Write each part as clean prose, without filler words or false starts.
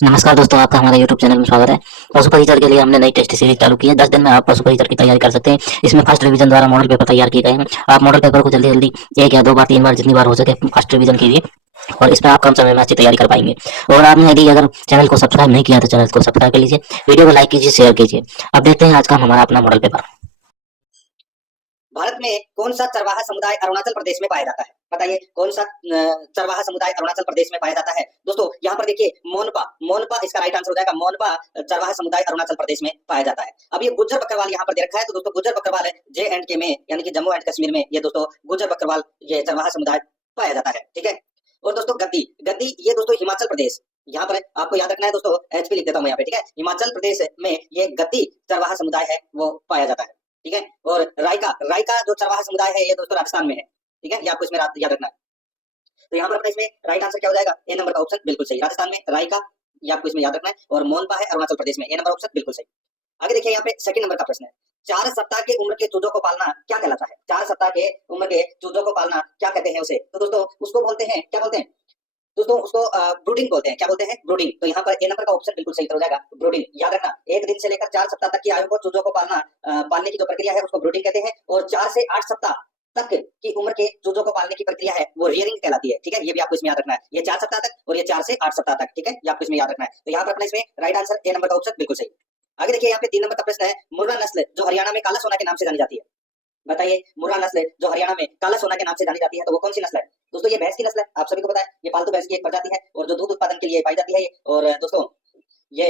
नमस्कार दोस्तों, आपका हमारे YouTube चैनल में स्वागत है। पशु परिचर के लिए हमने नई टेस्ट सीरीज चालू की है। 10 दिन में आप पशु परिचर की तैयारी कर सकते हैं। इसमें फर्स्ट रिवीजन द्वारा मॉडल पेपर तैयार किए गए हैं। आप मॉडल पेपर को जल्दी जल्दी 1 या 2 बार 3 बार जितनी बार हो सके फर्स्ट रिवीजन कीजिए और इसमें आप कम समय में अच्छी तैयारी कर पाएंगे। और आपने यदि अगर चैनल को सब्सक्राइब नहीं किया तो चैनल को सब्सक्राइब कर लीजिए, वीडियो को लाइक कीजिए, शेयर कीजिए। अब देखते हैं आज का हमारा अपना मॉडल पेपर। भारत में कौन सा चरवाहा समुदाय अरुणाचल प्रदेश में पाया जाता है? बताइए कौन सा चरवाहा समुदाय अरुणाचल प्रदेश में पाया जाता है? दोस्तों यहाँ पर देखिए मोनपा, मोनपा इसका राइट आंसर हो जाएगा। मोनपा चरवाहा समुदाय अरुणाचल प्रदेश में पाया जाता है। अब ये गुज्जर बकरवाल यहाँ पर दे रखा है, तो दोस्तों गुज्जर बकरवाल जे एंड के में यानी कि जम्मू एंड कश्मीर में ये दोस्तों गुज्जर बकरवाल ये चरवाहा समुदाय पाया जाता है। ठीक है। और दोस्तों गद्दी, गद्दी ये दोस्तों हिमाचल प्रदेश, यहाँ पर आपको याद रखना है दोस्तों, एचपी लिख देता हूँ यहाँ पे। ठीक है, हिमाचल प्रदेश में ये गद्दी चरवाहा समुदाय है वो पाया जाता है। ठीक है। और रायका, रायका जो चरवाहा समुदाय है ये दोस्तों राजस्थान में है। ठीक है, ये आपको इसमें याद रखना है। तो यहाँ पर अपना इसमें राइट आंसर क्या हो जाएगा? ए नंबर का ऑप्शन बिल्कुल सही, राजस्थान में रायका, ये आपको इसमें याद रखना है। और मोनपा है अरुणाचल प्रदेश में, ए नंबर ऑप्शन बिल्कुल सही। आगे देखिए यहाँ पे सेकंड नंबर का प्रश्न है, 4 सप्ताह की उम्र के चूजों को पालना क्या कहलाता है? 4 सप्ताह के उम्र के चूजों को पालना क्या कहते हैं उसे? तो दोस्तों उसको बोलते हैं, क्या बोलते हैं दोस्तों? उसको ब्रूडिंग बोलते हैं। क्या बोलते हैं? ब्रूडिंग। तो यहाँ पर ए नंबर का ऑप्शन बिल्कुल सही हो जाएगा, ब्रूडिंग। याद रखना, 1 दिन से लेकर 4 सप्ताह तक की आयु को चूजों को पालना, पालने की जो प्रक्रिया है उसको ब्रूडिंग कहते हैं। और 4 से 8 सप्ताह तक की उम्र के चूजों को पालने की प्रक्रिया है वो रियरिंग कहलाती है। ठीक है, ये भी आपको इसमें याद रखना है। ये 4 सप्ताह तक और ये 4 से 8 सप्ताह तक। ठीक है, ये आपको इसमें याद रखना है। तो यहाँ पर अपना इसमें राइट आंसर ए नंबर का ऑप्शन बिल्कुल सही। आगे देखिए यहाँ पे 3 नंबर का प्रश्न है, मुर्रा नस्ल जो हरियाणा में काला सोना के नाम से जानी जाती है। बताइए मुर्रा नस्ल जो हरियाणा में काला सोना के नाम से जानी जाती है तो वो कौन सी नस्ल है? दोस्तों ये भैंस की नस्ल है, आप सभी को पता है। ये पालतू भैंस की एक प्रजाति है और जो दूध उत्पादन के लिए पाई जाती है ये। और दोस्तों ये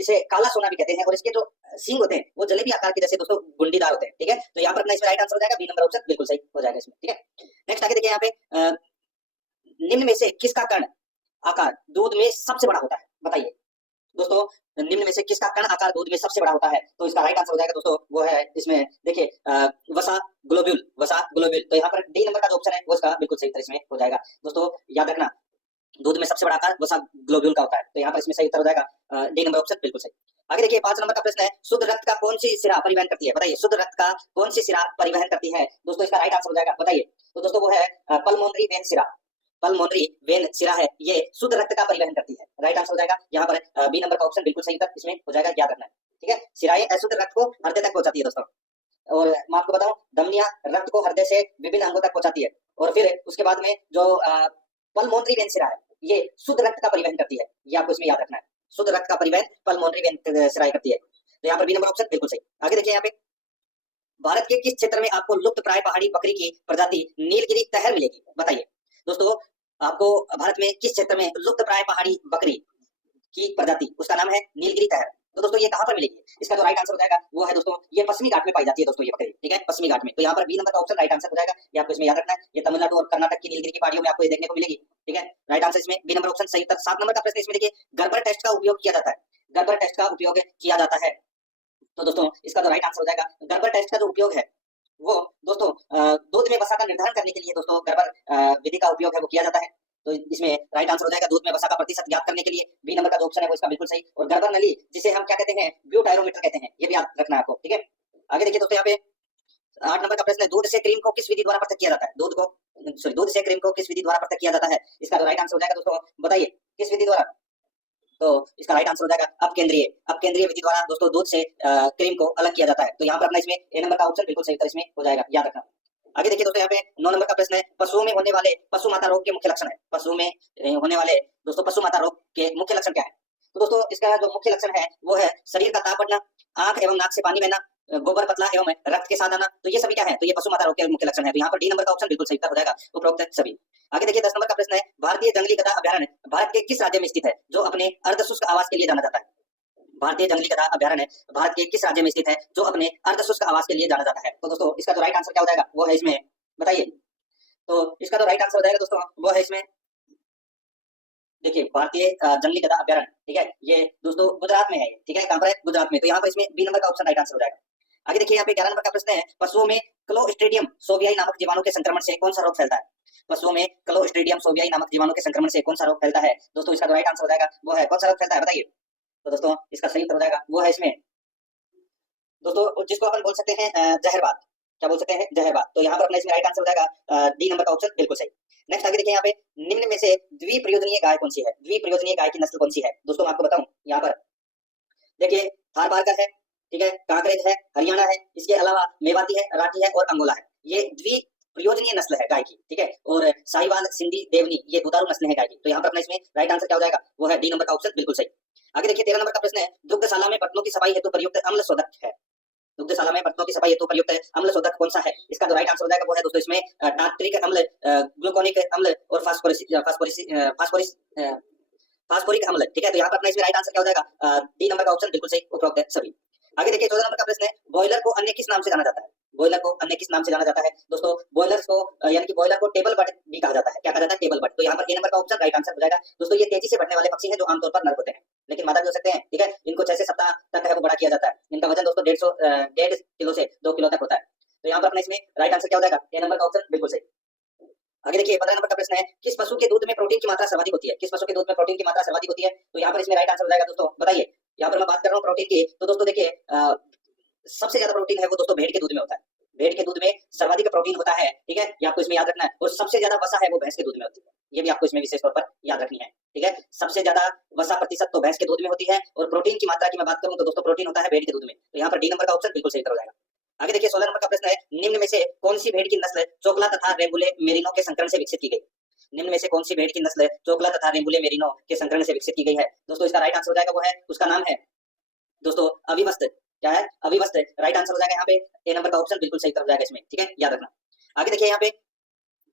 इसे काला सोना भी कहते हैं। और इसके जो सींग होते हैं वो जलेबी आकार के जैसे दोस्तों गुंडीदार होते हैं। ठीक है, तो यहाँ पर अपना इसमें राइट आंसर हो जाएगा बी नंबर ऑप्शन बिल्कुल सही हो जाएगा इसमें। ठीक है, नेक्स्ट आगे देखिए यहाँ पे निम्न में से किसका कण आकार दूध में सबसे बड़ा होता है? बताइए दोस्तों, निम्न में से किसका कण आकार दूध में सबसे बड़ा होता है? तो इसका राइट आंसर हो जाएगा दोस्तों वो है इसमें देखिए वसा ग्लोब्यूल, वसा ग्लोब्यूल। तो यहाँ पर डी नंबर का जो ऑप्शन है वो इसका बिल्कुल सही उत्तर इसमें हो जाएगा। दोस्तों याद रखना, दूध में सबसे बड़ा आकार वसा ग्लोब्यूल का होता है। तो यहाँ पर इसमें सही उत्तर हो जाएगा डी नंबर ऑप्शन बिल्कुल सही। आगे देखिए 5 नंबर का प्रश्न है, शुद्ध रक्त का कौन सी सिरा परिवहन करती है? बताइए शुद्ध रक्त का कौन सी सिरा परिवहन करती है? दोस्तों इसका राइट आंसर हो जाएगा, बताइए। तो दोस्तों वो है पल्मोनरी वेन सिरा, पल्मोनरी वेन सिरा है ये शुद्ध रक्त का परिवहन करती है। राइट आंसर हो जाएगा यहाँ पर बी नंबर का ऑप्शन बिल्कुल सही उत्तर इसमें हो जाएगा, याद रखना है। ठीक है, सिराएं अशुद्ध रक्त को हृदय तक पहुंचाती है दोस्तों। और मैं आपको बताऊं, धमनियां रक्त को हृदय से विभिन्न अंगों तक पहुंचाती है। और फिर उसके बाद में जो पल्मोनरी वेन सिरा है ये शुद्ध रक्त का परिवहन करती है, ये आपको इसमें याद रखना है। शुद्ध रक्त का परिवहन पल्मोनरी वेन सिरा करती है। तो यहाँ पर बी नंबर ऑप्शन बिल्कुल सही। आगे देखिए यहाँ पे, भारत के किस क्षेत्र में आपको लुप्त प्राय पहाड़ी बकरी की प्रजाति नीलगिरी तहर मिलेगी? बताइए दोस्तों, आपको भारत में किस क्षेत्र में लुप्त प्राय पहाड़ी बकरी की प्रजाति उसका नाम है नीलगिरी तहर? तो दोस्तों ये कहां पर मिलेगी? इसका जो राइट आंसर हो जाएगा वो है दोस्तों ये पश्चिमी घाट में पाई जाती है दोस्तों ये बकरी। ठीक है, पश्चिमी घाट में। तो यहाँ पर बी नंबर का ऑप्शन राइट आंसर हो जाएगा, ये आपको इसमें याद रखना है। ये तमिलनाडु और कर्नाटक की नीलगिरी की पहाड़ियों में आपको ये देखने को मिलेगी। ठीक है, राइट आंसर इसमें बी नंबर ऑप्शन सही उत्तर। 7 नंबर का प्रश्न इसमें देखिए, गर्बर टेस्ट का उपयोग किया जाता है, गर्बर टेस्ट का उपयोग किया जाता है। तो दोस्तों इसका जो राइट आंसर हो जाएगा, गर्बर टेस्ट का जो उपयोग है वो दोस्तों दूध में वसा का निर्धारण करने के लिए दोस्तों गर्बर विधि का उपयोग है वो किया जाता है। तो इसमें राइट आंसर हो जाएगा दूध में वसा का प्रतिशत ज्ञात करने के लिए बी नंबर का जो ऑप्शन है वो इसका बिल्कुल सही। और गर्बर नली जिसे हम क्या कहते हैं, ब्यूटायरोमीटर कहते हैं, ये भी याद रखना है आपको। ठीक है, आगे देखिए दोस्तों यहाँ पे 8 नंबर का प्रश्न है, दूध से क्रीम को किस विधि द्वारा पृथक किया जाता है? दूध से क्रीम को किस विधि द्वारा पृथक किया जाता है? इसका जो राइट आंसर हो जाएगा दोस्तों बताइए किस विधि द्वारा? तो इसका राइट आंसर हो जाएगा अपकेंद्रीय विधि द्वारा दोस्तों दूध से क्रीम को अलग किया जाता है। तो यहाँ पर अपना इसमें ए नंबर का ऑप्शन बिल्कुल सही उत्तर इसमें हो जाएगा, याद रखना। आगे देखिए दोस्तों यहाँ पे 9 नंबर का प्रश्न है, पशुओं में होने वाले पशु माता रोग के मुख्य लक्षण है। पशु में होने वाले दोस्तों पशु माता रोग के मुख्य लक्षण क्या है? तो दोस्तों इसका जो मुख्य लक्षण है वो है शरीर का ताप बढ़ना, आंख एवं नाक से पानी बहना, गोबर पतला एवं रक्त के साथ आना। तो ये सभी क्या है? तो ये पशु माता रोग के मुख्य लक्षण है। तो यहाँ पर डी नंबर का ऑप्शन बिल्कुल सही उत्तर हो जाएगा, उपरोक्त सभी। आगे देखिए 10 नंबर का प्रश्न है, भारतीय जंगली गधा अभयारण्य भारत के किस राज्य में स्थित है जो अपने अर्धशुष्क आवास के लिए जाना जाता है? भारतीय जंगली गधा अभयारण्य भारत के किस राज्य में स्थित है जो अपने अर्धशुष्क आवास के लिए जाना जाता है? तो दोस्तों इसका जो राइट आंसर क्या हो जाएगा वो है इसमें, बताइए। तो इसका जो राइट आंसर हो जाएगा दोस्तों वो है इसमें देखिए भारतीय जंगली गधा अभयारण्य। ठीक है, ये दोस्तों गुजरात में है। ठीक है, कहां पर है? गुजरात में। तो यहाँ पर इसमें बी नंबर का ऑप्शन राइट आंसर हो जाएगा। आगे देखिए यहाँ पे 11 नंबर का प्रश्न है, पशुओं में क्लोस्ट्रीडियम सोवियाई नामक जीवाणु के संक्रमण से कौन सा रोग फैलता है? पशुओं में क्लोस्ट्रीडियम सोवियाई नामक जीवाणु के संक्रमण से कौन सा रोग फैलता है? दोस्तों इसका जो राइट आंसर हो जाएगा वो है कौन सा रोग फैलता है? बताइए। तो दोस्तों इसका सही उत्तर हो जाएगा वो है इसमें दोस्तों जिसको अपन बोल सकते हैं जहरबाद। क्या बोल सकते हैं? जहरबाद। तो यहाँ पर अपना इसमें राइट आंसर हो जाएगा डी नंबर का ऑप्शन बिल्कुल सही। नेक्स्ट आगे देखिए यहाँ पे, निम्न में से द्विप्रयोजनीय गाय कौन सी है? द्विप्रयोजनीय गाय की नस्ल कौन सी है? दोस्तों मैं आपको बताऊं यहाँ पर देखिए, थारपारकर है, ठीक है, कांकरेज है, हरियाणा है, इसके अलावा मेवाती है, राठी है और अंगोला है। ये द्विप्रयोजनीय नस्ल है गाय की, ठीक है। और साहिवाल, सिंधी, देवनी, ये दुधारू नस्ल है गाय की। तो यहाँ पर अपना इसमें राइट आंसर क्या हो जाएगा? वो है डी नंबर का ऑप्शन, बिल्कुल सही। आगे देखिए 13 नंबर का प्रश्न है, दुग्धशाला में बर्तनों की सफाई हेतु प्रयुक्त अम्ल शोधक है। दुग्धशाला में बर्तनों की सफाई हेतु प्रयुक्त अम्ल शोधक कौन सा है? इसका जो राइट आंसर हो जाएगा वो है दोस्तों इसमें टार्टरिक अम्ल, ग्लूकोनिक अम्ल और फास्फोरिक अम्ल, ठीक है। तो यहाँ पर अपना इसमें राइट आंसर क्या हो जाएगा? डी नंबर का ऑप्शन, बिल्कुल सही, उपरोक्त है सभी। आगे देखिए 14 नंबर का प्रश्न है, बॉयलर को अन्य किस नाम से जाना जाता है? बॉयलर को अन्य किस नाम से जाना जाता है? दोस्तों बॉयलर को यानी कि बॉयलर को टेबल बर्ड भी कहा जाता है। क्या कहा जाता है? Table bird. तो यहाँ पर ए नंबर का ऑप्शन राइट आंसर हो जाएगा। दोस्तों ये तेजी से बढ़ने वाले पक्षी हैं जो आमतौर पर नर होते हैं, लेकिन मादा भी हो सकते हैं, ठीक है। इनको 6 से सप्ताह तक है वो बड़ा किया जाता है। इनका वजन दोस्तों 1.5 किलो से 2 किलो तक होता है। तो यहाँ पर अपना इसमें राइट आंसर क्या हो जाएगा? ए नंबर का ऑप्शन, बिल्कुल सही। आगे देखिए 15 नंबर का प्रश्न है, किस पशु के दूध में प्रोटीन की मात्रा सर्वाधिक होती है? किस पशु के दूध में प्रोटीन की मात्रा सर्वाधिक होती है? तो यहाँ पर इसमें राइट आंसर हो जाएगा दोस्तों, बताइए। यहाँ पर मैं बात कर रहा हूँ प्रोटीन की, तो दोस्तों देखिए सबसे ज्यादा प्रोटीन है वो दोस्तों भेड़ के दूध में होता है। भेड़ के दूध में सर्वाधिक प्रोटीन होता है, ठीक है, ये आपको इसमें याद रखना है। और सबसे ज्यादा वसा है वो भैंस के दूध में होती है, ये भी आपको इसमें विशेष तौर पर याद रखनी है, ठीक है। सबसे ज्यादा वसा प्रतिशत तो भैंस के दूध में होती है, और प्रोटीन की मात्रा की मैं बात करूं तो दोस्तों प्रोटीन होता है भेड़ के दूध में। तो यहाँ पर डी नंबर का ऑप्शन बिल्कुल सही हो जाएगा। आगे देखिए 16 नंबर का प्रश्न है, निम्न में से कौन सी भेड़ की नस्ल चोकला तथा रेम्बुले मेरिनो के संकरण से विकसित की गई? निम्न में से कौन सी भेड़ की नस्ल चोकला तथा रेम्बुले मेरिनो के संकरण से विकसित की गई है? दोस्तों इसका राइट आंसर हो जाएगा वो है, उसका नाम है दोस्तों अविवस्थ। क्या है? अविवस्थ। राइट आंसर हो जाएगा यहाँ पे ए नंबर का ऑप्शन, बिल्कुल सही तरफ जाएगा इसमें, ठीक है, याद रखना। आगे देखिए यहाँ पे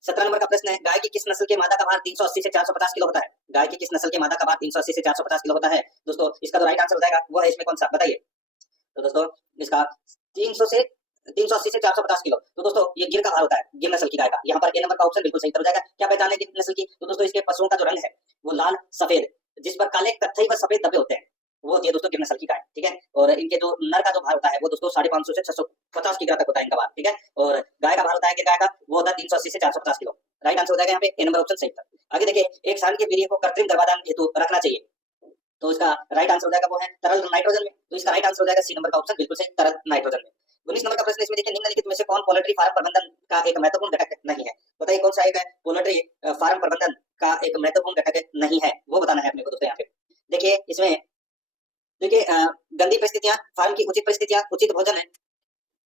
17 नंबर का प्रश्न है, गाय की किस नस्ल के मादा का भार 380 से 450 किलो होता है? गाय की किस नस्ल के मादा का भार 380 से 450 किलो होता है? दोस्तों इसका जो राइट आंसर हो जाएगा वो है इसमें कौन सा, बताइए। तो दोस्तों इसका 380 से 450 किलो। तो दोस्तों ये गिर का भार होता है, गिर नस्ल की गाय का। यहाँ पर ए नंबर का ऑप्शन बिल्कुल सही तरफ जाएगा। क्या पहचान है गिर नस्ल की? तो दोस्तों इसके पशुओं का जो रंग है वो लाल सफेद, जिस पर काले कत्थई व सफेद धब्बे होते हैं, वो होती है दोस्तों गिर नस्ल की गाय, ठीक है। और इनके जो नर का जो भार होता है वो दोस्तों 550 से 650 किलो तक होता है इनका भार, ठीक है। और गाय का भार होता है गिर गाय का, वो होता है 380 से 450 किलो। राइट आंसर हो जाएगा यहाँ पे ए नंबर ऑप्शन सही था। आगे देखिए एक सांड के वीर्य को कृत्रिम गर्भाधान हेतु रखना चाहिए, तो इसका राइट आंसर हो जाएगा वो है तरल नाइट्रोजन में। तो इसका राइट आंसर हो जाएगा सी नंबर का ऑप्शन, बिल्कुल सही, तरल नाइट्रोजन में। 19 नंबर का प्रश्न इसमें देखिए, निम्नलिखित में से कौन पोल्ट्री फार्म प्रबंधन का एक महत्वपूर्ण घटक नहीं है? बताइए कौन सा एक पोल्ट्री फार्म प्रबंधन का एक महत्वपूर्ण घटक नहीं है, वो बताना है अपने को दोस्तों। यहाँ पे देखिए इसमें देखिए गंदी परिस्थितियां, फार्म की उचित परिस्थितियां, उचित भोजन है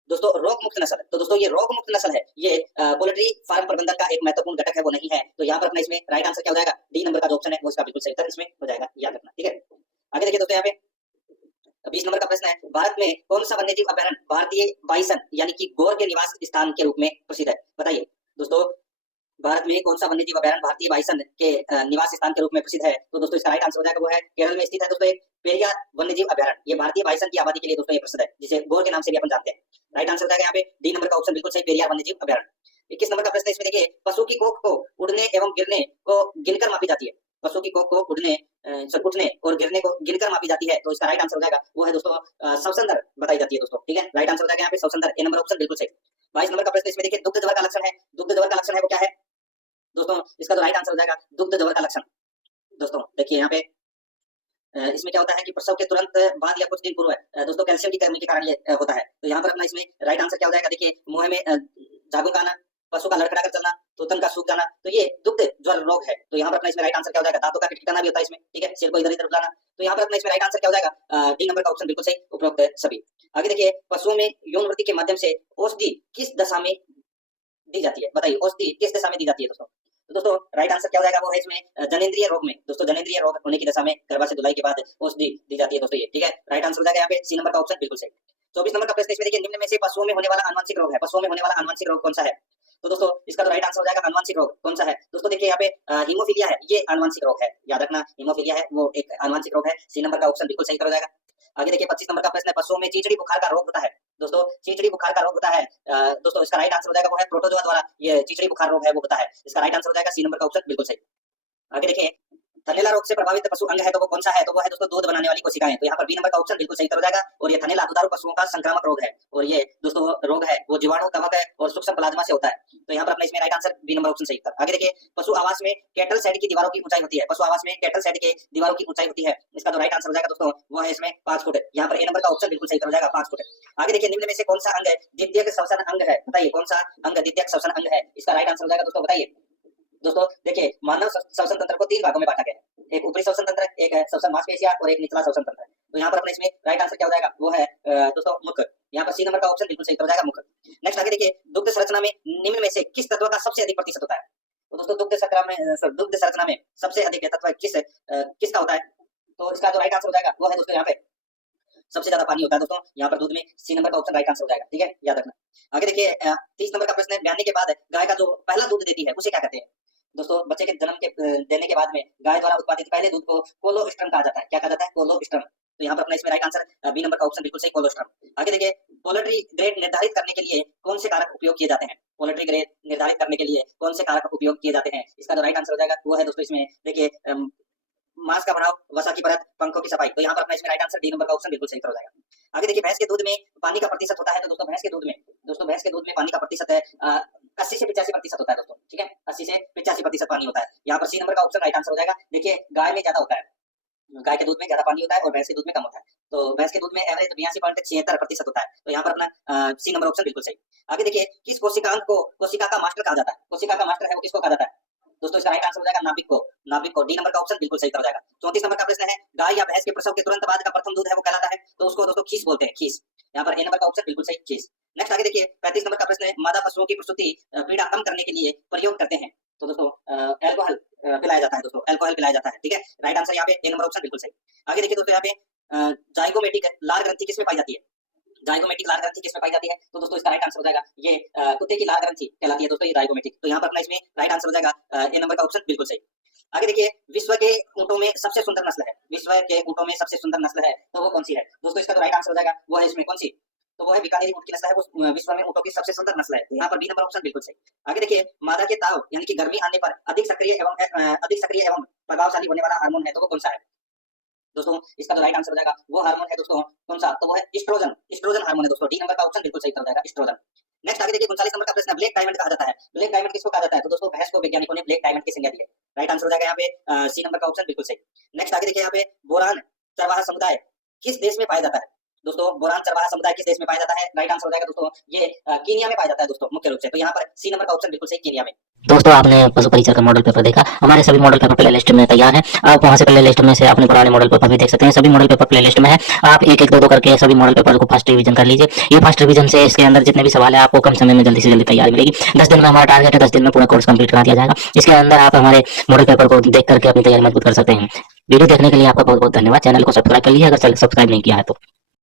दोस्तों, रोग मुक्त नस्ल। तो दोस्तों ये रोग मुक्त नस्ल है, ये पोल्ट्री फार्म प्रबंधन का एक महत्वपूर्ण घटक है, वो नहीं है। तो यहाँ पर अपना इसमें राइट आंसर क्या हो जाएगा? डी नंबर का जो ऑप्शन है वो इसका बिल्कुल सही उत्तर इसमें हो जाएगा, याद रखना, ठीक है। आगे देखिए दोस्तों यहाँ पे 20 नंबर का प्रश्न है, भारत में कौन सा वन्यजीव अभयारण्य भारतीय बाइसन यानी कि गौर के निवास स्थान के रूप में प्रसिद्ध है? बताइए दोस्तों भारत में कौन सा वन्यजीव अभयारण्य भारतीय बाइसन के निवास स्थान के रूप में प्रसिद्ध है? तो दोस्तों इसका राइट आंसर हो जाएगा वो है केरल में स्थित है दोस्तों एक पेरियार वन्यजीव अभयारण्य। ये भारतीय बाइसन की आबादी के लिए दोस्तों ये प्रसिद्ध है, जिसे गौर के नाम से भी अपन जानते हैं। राइट आंसर हो जाएगा यहाँ पे डी नंबर का ऑप्शन, बिल्कुल सही, पेरियार वन्यजीव अभयारण्य। 21 नंबर का प्रश्न इसमें देखिए, पशु की कोख को उड़ने एवं गिरने को गिनकर मापी जाती है। पशु की कोख को उठने और गिरने को गिनकर मापी जाती है, तो इसका राइट आंसर हो जाएगा वो है दोस्तों स्वसंदर बताई जाती है दोस्तों, ठीक है। राइट आंसर हो जाएगा यहाँ पे स्वसंदर, ए नंबर ऑप्शन, बिल्कुल सही। 22 नंबर का प्रश्न इसमें देखिए, दुग्ध ज्वर का लक्षण है। दुग्ध ज्वर का लक्षण है वो क्या है दोस्तों? इसका तो राइट आंसर हो जाएगा दुग्ध ज्वर का लक्षण। दोस्तों देखिए यहाँ पे इसमें क्या होता है कि प्रसव के तुरंत बाद या कुछ दिन पूर्व दोस्तों कैल्शियम की कमी के कारण ये होता है। तो यहाँ पर अपना इसमें राइट आंसर क्या हो जाएगा? देखिए मुंह में झागुक आना, पशु का लड़खड़ा कर चलना, तोतन का सूख जाना, तो ये दुग्ध ज्वर रोग है। तो यहाँ पर अपना इसमें राइट आंसर क्या हो जाएगा? दांतों का किटकिटाना भी होता है इसमें, ठीक है, सिर को इधर इधर बुलाना। तो यहाँ पर अपना इसमें राइट आंसर क्या हो जाएगा? डी नंबर का ऑप्शन, बिल्कुल सही, उपरोक्त सभी। आगे देखिए पशुओं में यौन वृद्धि के माध्यम से औषधि किस दशा में दी जाती है? बताइए औषधि किस दशा में दी जाती है दोस्तों? तो दोस्तों राइट आंसर क्या हो जाएगा? वो है इसमें जनेंद्रिय रोग में। दोस्तों जनेंद्रिय रोग होने की दशा में गर्भाशय धुलाई के बाद औषधि दी जाती है दोस्तों ये, ठीक है। राइट आंसर हो जाएगा यहाँ पे सी नंबर का ऑप्शन, बिल्कुल सही। 24 नंबर का प्रश्न इसमें देखिए, निम्न में से पशुओं में होने वाला आनुवंशिक रोग है। पशुओं में होने वाला आनुवंशिक रोग कौन सा है? तो दोस्तों इसका तो राइट आंसर हो जाएगा आनुवंशिक रोग कौन सा है? दोस्तों देखिए यहाँ पे हीमोफीलिया है, ये आनुवंशिक रोग है, याद रखना, हीमोफीलिया है वो एक आनुवंशिक रोग है। सी नंबर का ऑप्शन बिल्कुल सही हो जाएगा। आगे देखिए 25 नंबर का प्रश्न है, पशुओं में चीचड़ी बुखार का रोग होता है। दोस्तों चीचड़ी बुखार का रोग होता है दोस्तों इसका राइट आंसर हो जाएगा वो है प्रोटोजोआ द्वारा ये चीचड़ी बुखार रोग है वो होता है। इसका राइट आंसर हो जाएगा सी नंबर का ऑप्शन, बिल्कुल सही। आगे देखिए थनैला रोग से प्रभावित पशु अंग है तो वो कौन सा है? तो वो है दोस्तों दूध बनाने वाली कोशिकाएं। तो यहाँ पर बी नंबर का ऑप्शन बिल्कुल सही हो जाएगा। और ये थनैला दुधारू पशुओं का संक्रामक रोग है, और ये दोस्तों रोग है वो जीवाणु, कवक है और सूक्ष्म प्लाज्मा से होता है। तो यहाँ पर अपना इसमें right answer B number option सही था। आगे देखिए पशु आवास में कैटल शेड की दीवारों की ऊंचाई होती है। पशु आवास में कैटल शेड के दीवारों की ऊंचाई होती है, इसका जो राइट आंसर हो जाएगा दोस्तों वो है इसमें 5 फुट। यहाँ पर ए नंबर का ऑप्शन बिल्कुल सही हो जाएगा, 5 फुट। आगे देखिए निम्न में से कौन सा अंग द्वितीयक श्वसन अंग है? बताइए कौन सा अंग द्वितीयक श्वसन अंग है? इसका राइट आंसर हो जाएगा दोस्तों, बताइए। दोस्तों देखिए, मानव श्वसन तंत्र को 3 भागों में बांटा गया है। एक ऊपरी श्वसन तंत्र, एक है श्वसन मांसपेशियां और एक निचला श्वसन तंत्र है। तो यहाँ पर अपने इसमें राइट आंसर क्या हो जाएगा, वो है दोस्तों मुख। यहाँ पर सी नंबर का ऑप्शन बिल्कुल सही हो जाएगा, मुख। नेक्स्ट आगे देखिए, दुग्ध संरचना में निम्न में से किस तत्व का सबसे अधिक प्रतिशत होता है? तो दोस्तों दुग्ध संरचना में सबसे अधिक तत्व किसका होता है? तो इसका जो राइट आंसर हो जाएगा वो है दोस्तों यहाँ पे सबसे ज्यादा पानी होता है दोस्तों, यहाँ पर दूध में सी नंबर का ऑप्शन राइट आंसर हो जाएगा। ठीक है, याद रखना। आगे देखिए 30 नंबर का प्रश्न है, ब्याने के बाद गाय का जो पहला दूध देती है उसे क्या कहते हैं? दोस्तों बच्चे के जन्म के देने के बाद में गाय द्वारा उत्पादित पहले दूध को कोलोस्ट्रम कहा जाता है। क्या कहा जाता है? कोलोस्ट्रम। तो यहाँ पर अपना इसमें राइट आंसर बी नंबर का ऑप्शन बिल्कुल सही, कोलोस्ट्रम। आगे देखिए, पोल्ट्री ग्रेड निर्धारित करने के लिए कौन से कारक उपयोग किए जाते हैं? पोल्ट्री ग्रेड निर्धारित करने के लिए कौन से कारक उपयोग किए जाते हैं? इसका जो राइट आंसर हो जाएगा वो है दोस्तों इसमें देखिए मांस का बनाव, वसा की परत, पंखों की सफाई। तो यहाँ पर अपना इसमें राइट आंसर डी नंबर का ऑप्शन बिल्कुल सही हो जाएगा। आगे देखिए, भैंस के दूध में पानी का प्रतिशत होता है। तो दोस्तों भैंस के दूध में पानी का प्रतिशत है 80 से 85% होता है दोस्तों। ठीक है, 80 से 85% पानी होता है। यहाँ पर सी नंबर का ऑप्शन राइट आंसर हो जाएगा। देखिए गाय में ज्यादा होता है, गाय के दूध में ज्यादा पानी होता है और भैंस के दूध में कम होता है। तो भैंस के दूध में एवरेज 82.76% होता है। तो यहाँ पर अपना सी नंबर ऑप्शन बिल्कुल सही। आगे देखिए, किस कोशिकांग को कोशिका का मास्टर कहा जाता है? कोशिका का मास्टर है वो किसको कहा जाता है? दोस्तों इसका राइट आंसर हो जाएगा नाभिक को डी नंबर का ऑप्शन बिल्कुल सही हो जाएगा। 34 नंबर का प्रश्न है, गाय या भैंस के प्रसव के तुरंत बाद का प्रथम दूध है वो कहलाता है? तो उसको दोस्तों खीस बोलते हैं, खीस। यहाँ पर ए नंबर का ऑप्शन बिल्कुल सही, खीस। नेक्स्ट आगे देखिए, 35 नंबर का प्रश्न है, मादा पशुओं की प्रसूति पीड़ा कम करने के लिए प्रयोग करते हैं। तो दोस्तों अल्कोहल पिलाया जाता है दोस्तों, अल्कोहल पिलाया जाता है। ठीक है, राइट आंसर यहाँ पे ए नंबर ऑप्शन बिल्कुल सही। आगे देखिए दोस्तों, यहाँ पे जाइगोमेटिक लाल ग्रंथि किसमें पाई जाती है? जाइगोमेटिक लाल ग्रंथि किसमें पाई जाती है? तो दोस्तों इसका राइट आंसर हो जाएगा ये कुत्ते की लाल ग्रंथि कहलाती है दोस्तों, ये जाइगोमेटिक। तो यहाँ पर अपना इसमें राइट आंसर हो जाएगा ए नंबर का ऑप्शन बिल्कुल सही। आगे देखिए, विश्व के ऊंटों में सबसे सुंदर नस्ल है, विश्व के ऊंटों में सबसे सुंदर नस्ल है तो वो कौन सी है? दोस्तों इसका जो राइट आंसर हो जाएगा वो है इसमें कौन सी? तो वो है बीकानेरी ऊंट की नस्ल है, वो विश्व में ऊंटों की सबसे सुंदर नस्ल है। तो यहाँ पर बी नंबर ऑप्शन बिल्कुल सही। आगे देखिए, मादा के ताव यानी कि गर्मी आने पर अधिक सक्रिय एवं प्रभावशाली होने वाला हार्मोन है तो वो कौन सा है? दोस्तों इसका जो राइट आंसर हो जाएगा वो हार्मोन है दोस्तों कौन सा? तो वो है एस्ट्रोजन हार्मोन है दोस्तों, डी नंबर का ऑप्शन बिल्कुल सही हो जाएगा, एस्ट्रोजन। नेक्स्ट आगे देखिए, 39 नंबर का प्रश्न है, ब्लैक डायमंड कहा जाता है। ब्लैक डायमंड किसको कहा जाता है? तो दोस्तों भैंस को वैज्ञानिकों ने ब्लैक डायमंड की संज्ञा दी है। राइट आंसर हो जाएगा यहाँ पे सी नंबर का ऑप्शन बिल्कुल सही। नेक्स्ट आगे देखिए, यहाँ पे बोरान चरवाहा समुदाय किस देश में पाया जाता है? दोस्तों बोरान चरवाहा समुदाय किस देश में पाया जाता है? राइट आंसर हो जाएगा दोस्तों ये कीनिया में पाया जाता है दोस्तों, मुख्य रूप से। तो यहाँ पर सी नंबर का ऑप्शन बिल्कुल सही, कीनिया में। दोस्तों आपने पशु परिचर का मॉडल पेपर देखा, हमारे सभी मॉडल पेपर प्ले लिस्ट में तैयार है। आप वहां से प्ले लिस्ट में से अपने पुराने मॉडल पेपर भी देख सकते हैं, सभी मॉडल पेपर प्ले लिस्ट में है। आप एक एक दो करके सभी मॉडल पेपर को फर्स्ट रिवीजन कर लीजिए। ये फर्स्ट रिवीजन से इसके अंदर जितने भी सवाल है आपको कम समय में जल्दी से जल्दी तैयार मिलेगी। 10 दिन में हमारा टारगेट है, 10 दिन में पूरा कोर्स कंप्लीट करा दिया जाएगा। इसके अंदर आप हमारे मॉडल पेपर को देख करके अपनी तैयारी मजबूत कर सकते हैं। वीडियो देखने के लिए आपका बहुत बहुत धन्यवाद। चैनल को सब्सक्राइब कर लीजिए अगर सब्सक्राइब नहीं किया है तो।